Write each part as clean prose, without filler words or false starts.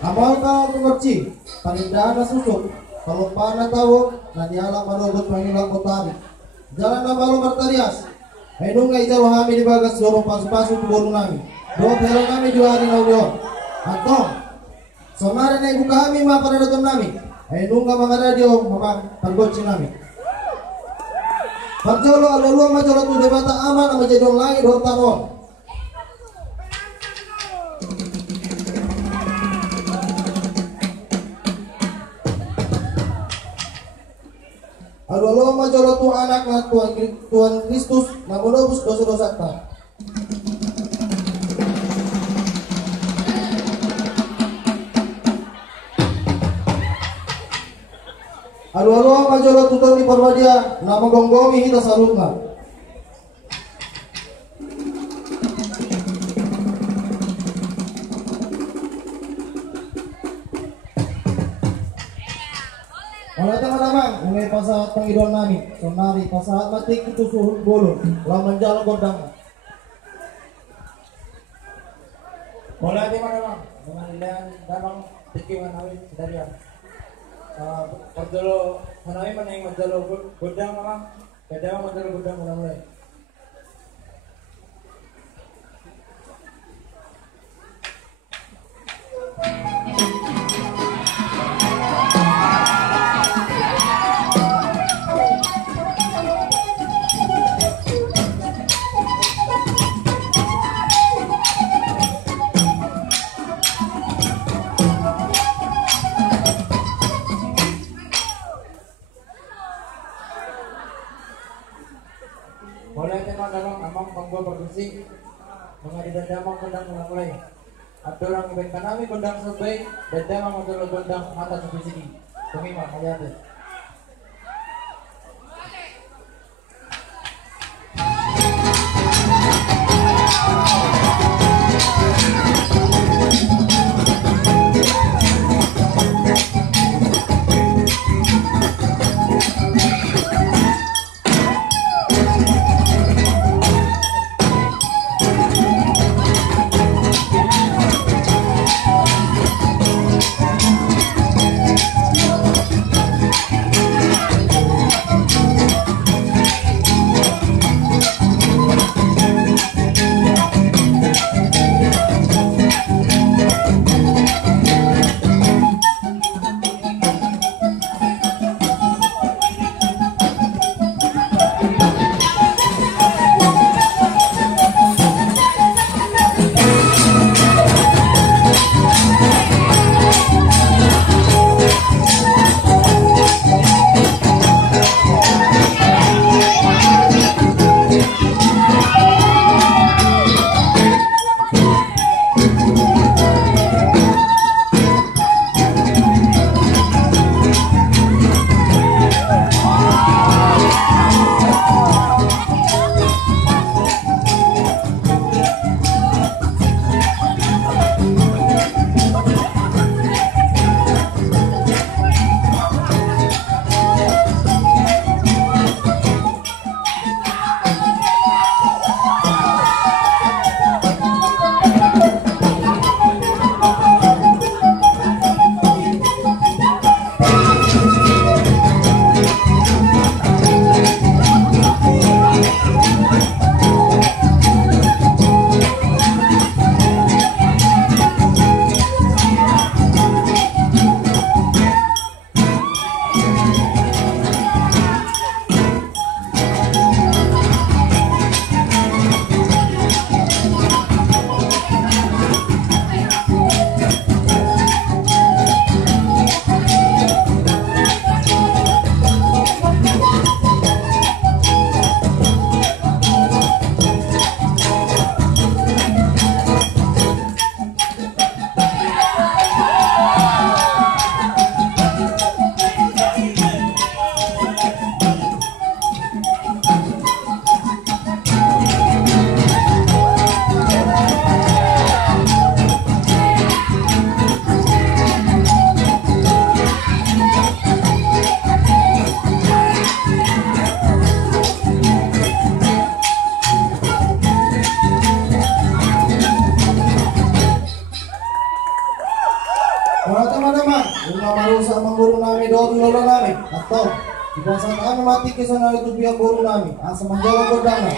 Amal ka kumarci, panindahan na susok, palumpaan na tawag, nanialang manugot pangilang kotari. Jalan na malu martarias, ay nung nga ijalo kami di bagas dorong pasu-pasu tubolong namin. Doon pero kami dua hari na ulion. Antong, somara na ibu kami maparadatom namin, ay nung nga mga radio, mga pagotsi namin. Pagjolo alolo majolo tu debata aman na majadong langit ho taron. Alolo majolo tu anak na Tuhan Kristus na menebus dosa-dosa kita. Alolo majolo tutor di Parwadia na menggonggongi hita sarunga. Oleh teman-teman, mulai pasahat pangidol namin, sonari pasahat matik itu suhun bolong, lawan jalan godang. Mulai teman-teman, dengan ilan damang tikiwan awin sedarian. Pagdalo hanay man ay magdalo godang mga kada magdalo godang mulai. Mulai teman-teman amang panggo berbersih mga didadamang kondang mulai. At dorang ibenta namin kondang sabay, dadamang magdalo kondang mata sa bisigi. Tumima, kayate. Mga teman-teman, yung marusa ang guru namin doon lola namin. Atau, jika saat kami mati kisah itu pihak guru namin, asa menjawab kodana.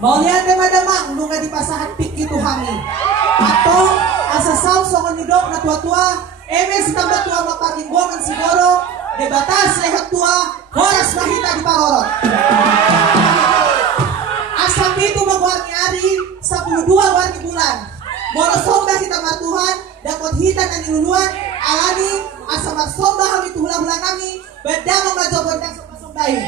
Maulian teman-teman, nung nga di pasahan pik itu hami. Ato, asa sausongan ni Dok na tua-tua, emes tambah tua maparlinggongan siguro, de batas lehat tua, horas mahita di parorot. Asam itu magwarni ari, 12 warni bulan. Morosomba kita martuhan, dapat hita na niluluan, alani, asa marsomba kami tuhula-hula kami, bedamang majobon ng sumpah-sumbahin.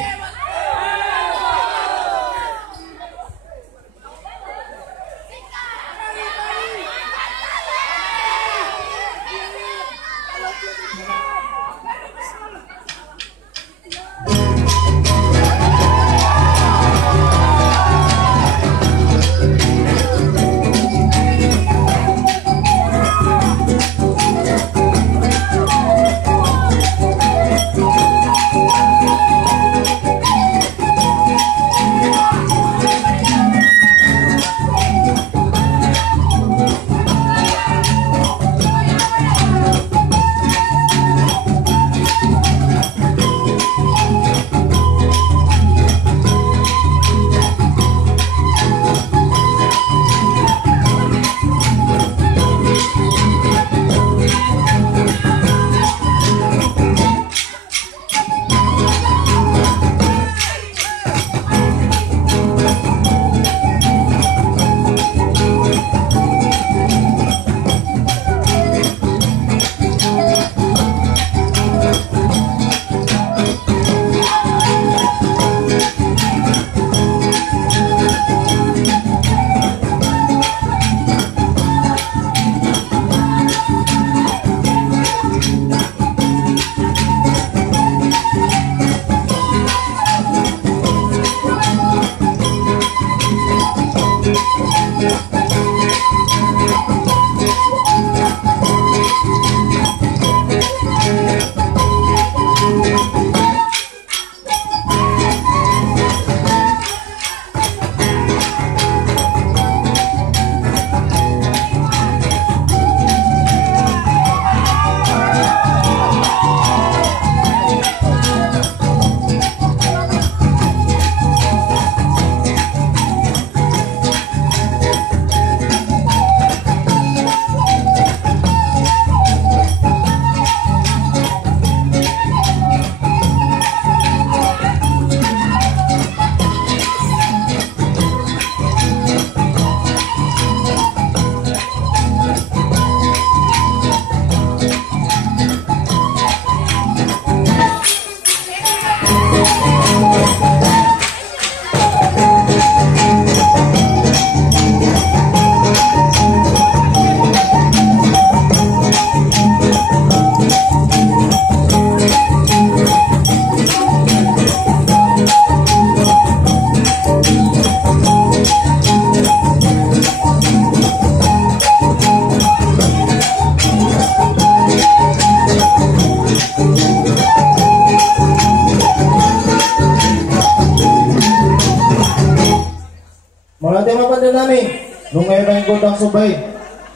namin nung ngayon ang gudang subay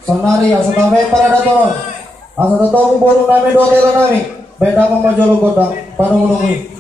sanari asa tamay para datoron asa tatong borong namin do tela namin beda pa majolo gudang panungulungi.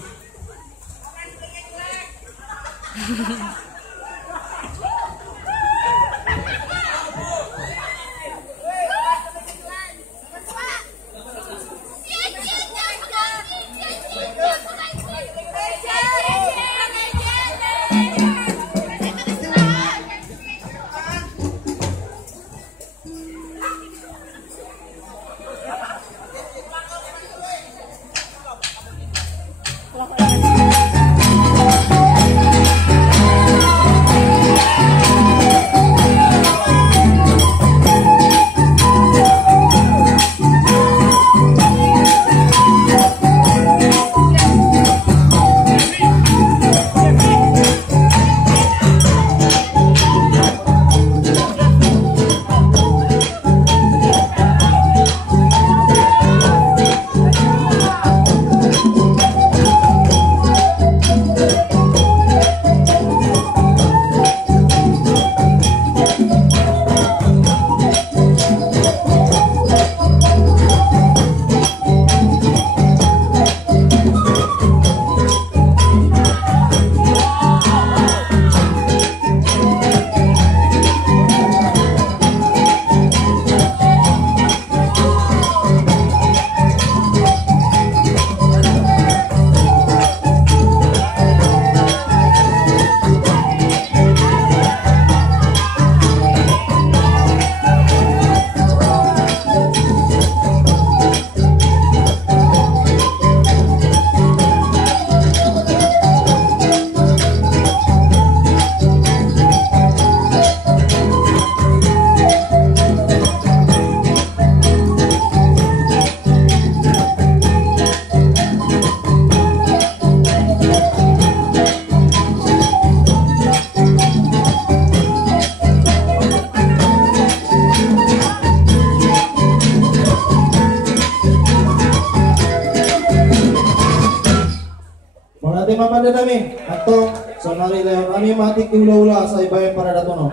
panda nami atong sonari leon ami matik ula-ula sa ibayan para datono.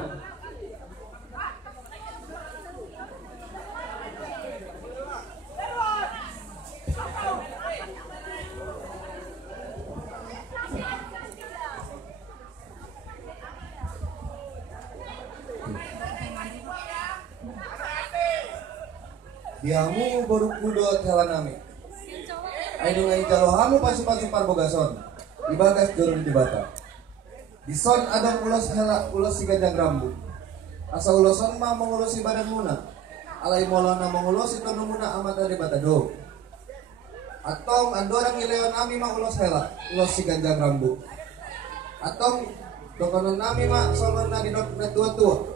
Diamu baru kudot hewan nami. Ayo ngai jalohamu pasu-pasu parbogason. Ibagas jorun di bata. Dison adang ulos hela ulos si gandang rambu. Asa uloson mah mengurusi badan muna. Alai molona mengurusi tono muna amat dari bata do. Atong andorang ileon nami mah ulos hela ulos si gandang rambu. Atong dokonon nami mah solon na didot tua-tua.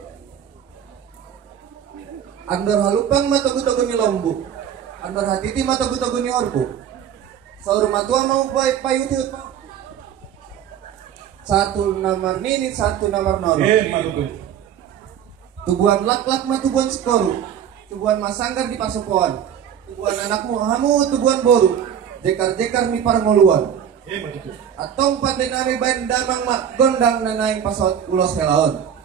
Andor halupang matagu-tagu ni lombu. Andor hatiti matagu-tagu ni orbu. Saur matua mau payut-yut. Satu namar nini, satu namar noro. Tubuhan lak-lak mah tubuhan skoru. Tubuhan masanggar di pasokoan. Tubuhan anakmu hamu tubuhan boru. Jekar-jekar mi parngoluan. Atong pandai nami bain damang mak gondang nanaing pasot ulos helaon.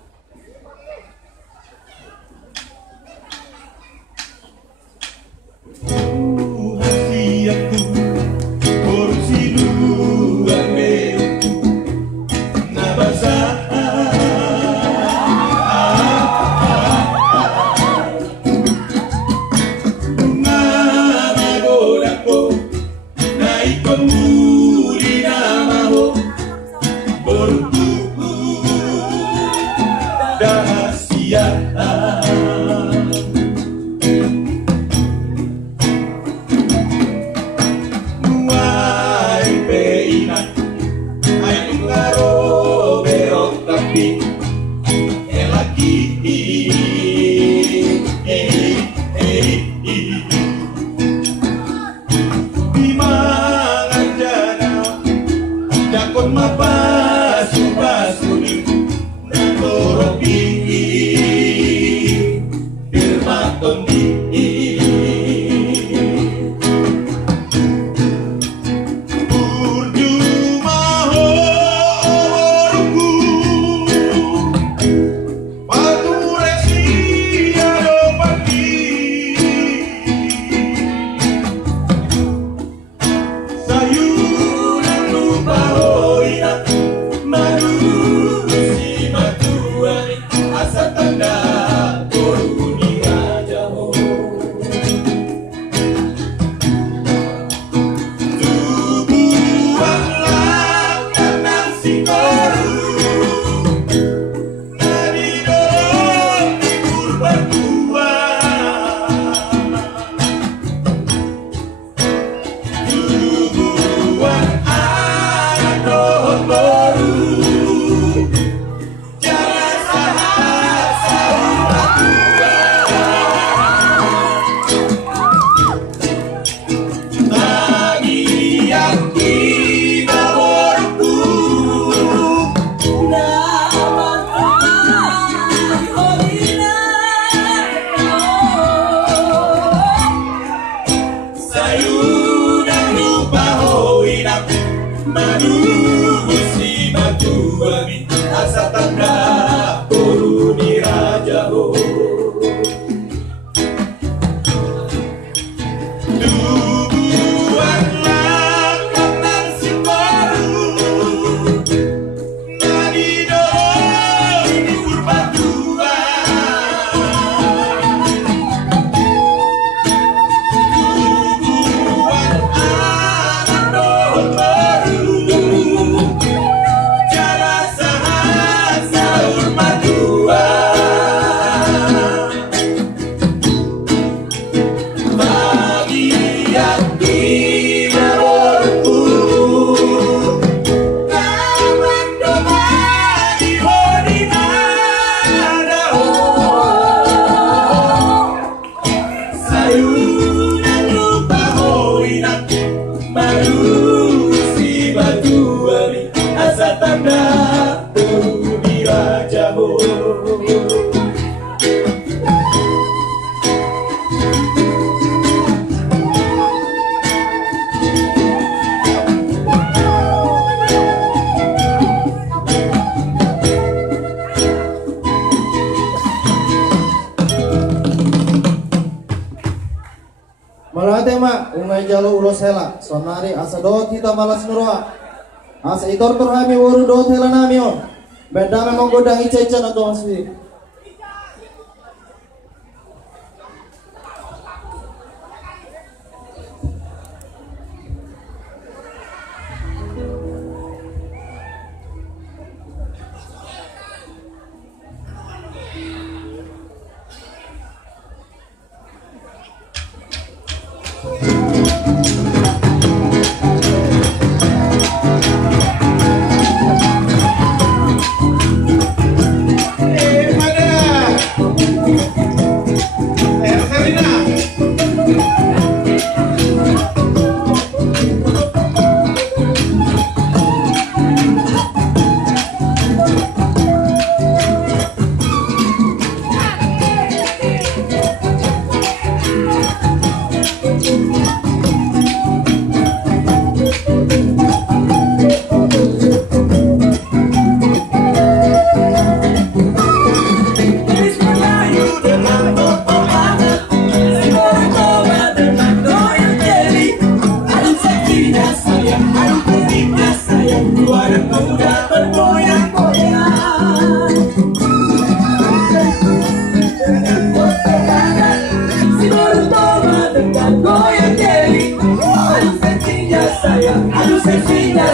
Malate mak, ungai jalo ulos hela, sonari asa dot kita malas nuroa. Asa itor turhami wuru dot hela namion. Beda memang godang ica-ica na to masih.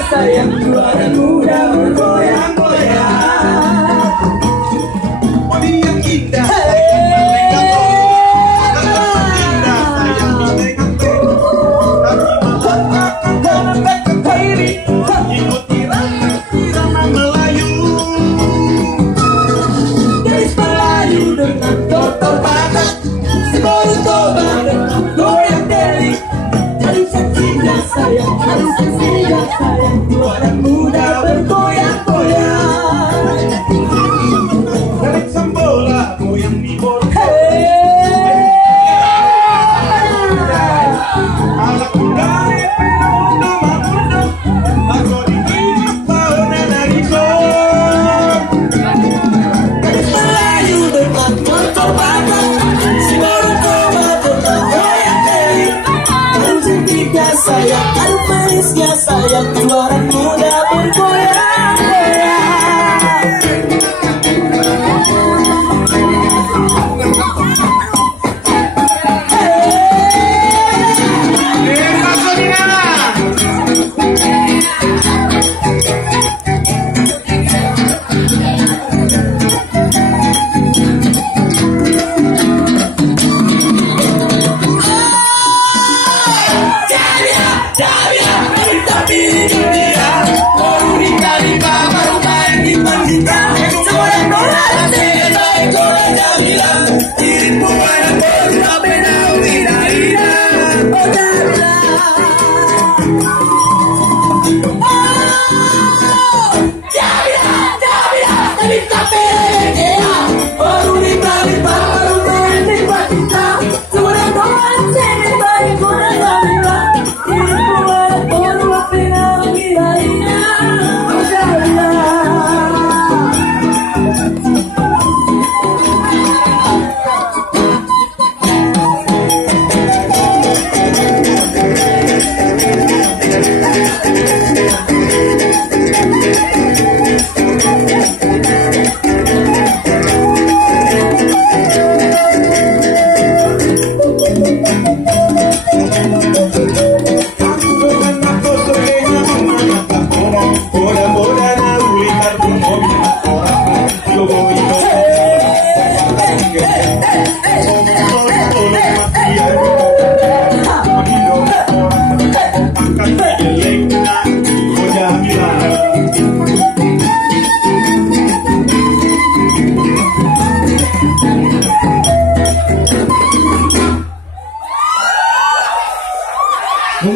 Sayang juara muda bergoyang-goyang. Bodi yang indah, ikuti irama Melayu. Gadis Melayu dengan total bakat, si baru toba dengan goyang deli. Aduh seksinya sayang, aduh seksinya sayang, juara muda bergoyang-goyang. Tarik sambola, goyang di bola. Anak kudari penuh mamuno, aku dikirim pauna nariko. Gadis Melayu dengan total bakat, si baru toba dengan goyang deli. Aduh seksinya sayang, aduh manisnya sayang, juara muda bergoyang-goyang.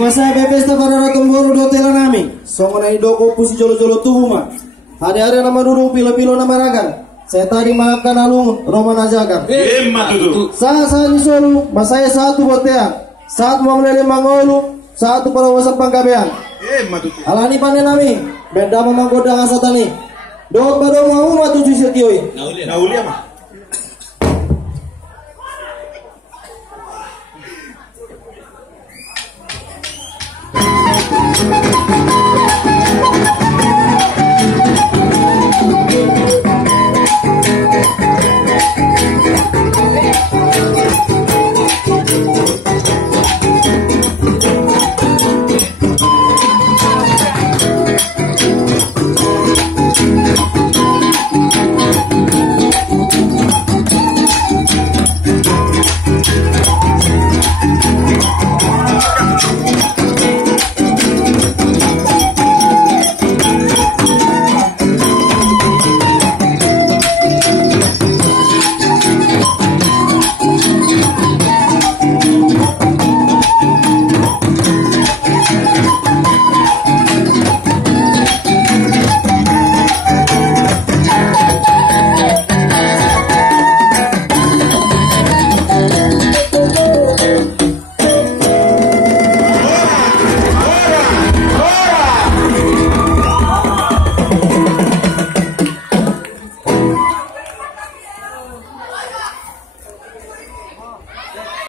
Masa pesta para ratumboro dotela nami. Songo na idoko pusi jolo-jolo tuhuma. Hari-hari nama dudung pilo-pilo nama ragan. Saya tadi makan alung Roman ajakan. Saya di Solo, masaya satu botean. Satu mamlele mangolu, satu perawasan pangkabean. Alani panen nami. Benda memang godang asatani. Dot badong mau matu cuci tioi. Nauli apa?